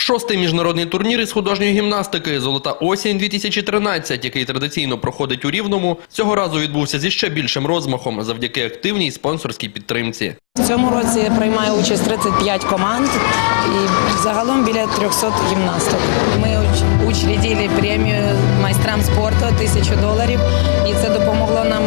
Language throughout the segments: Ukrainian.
Шостий міжнародний турнір із художньої гімнастики Золота осінь 2013, який традиційно проходить у Рівному, цього разу відбувся зі ще більшим розмахом завдяки активній спонсорській підтримці. В цьому році приймає участь 35 команд і загалом біля 300 гімнасток. Ми уч- учредили премію майстрам спорту тисячу доларів, і це допомогло нам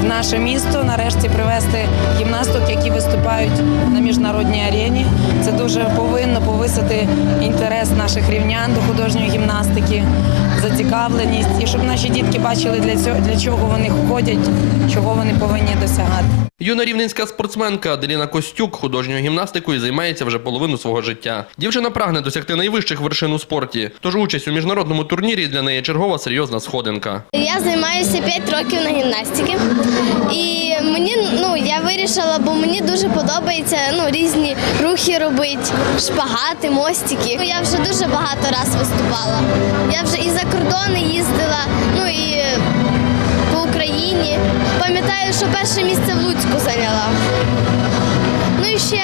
в наше місто нарешті привести гімнасток, які виступають на міжнародній арені. Це дуже повинно повисити інтерес наших рівнян до художньої гімнастики, зацікавленість, і щоб наші дітки бачили для цього для чого вони ходять, чого вони повинні досягати. Юна рівненська спортсменка Аделіна Костюк художньою гімнастикою займається вже половину свого життя. Дівчина прагне досягти найвищих вершин у спорті, тож участь у міжнародному турнірі для неї чергова серйозна сходинка. Я займаюся 5 років на гімнастики. І мені ну я вирішила, бо дуже подобається ну різні рухи робити, шпагати, мостики. Ну, Я вже дуже багато раз виступала. Я вже і за кордони їздила, ну і по Україні. Пам'ятаю, що перше місце в Луцьку зайняла. Ну і ще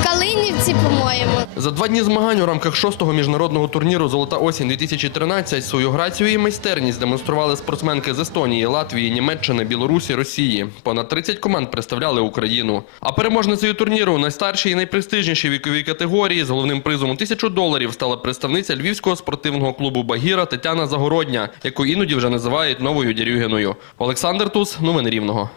в Калинівці, по-моєму. За два дні змагань у рамках шостого міжнародного турніру Золота осінь 2013 свою грацію і майстерність демонстрували спортсменки з Естонії, Латвії, Німеччини, Білорусі, Росії. Понад 30 команд представляли Україну. А переможницею турніру найстаршій і найпрестижнішій віковій категорії з головним призом у тисячу доларів стала представниця львівського спортивного клубу Багіра Тетяна Загородня, яку іноді вже називають новою Дерюгіною. Олександр Тус, новини Рівного.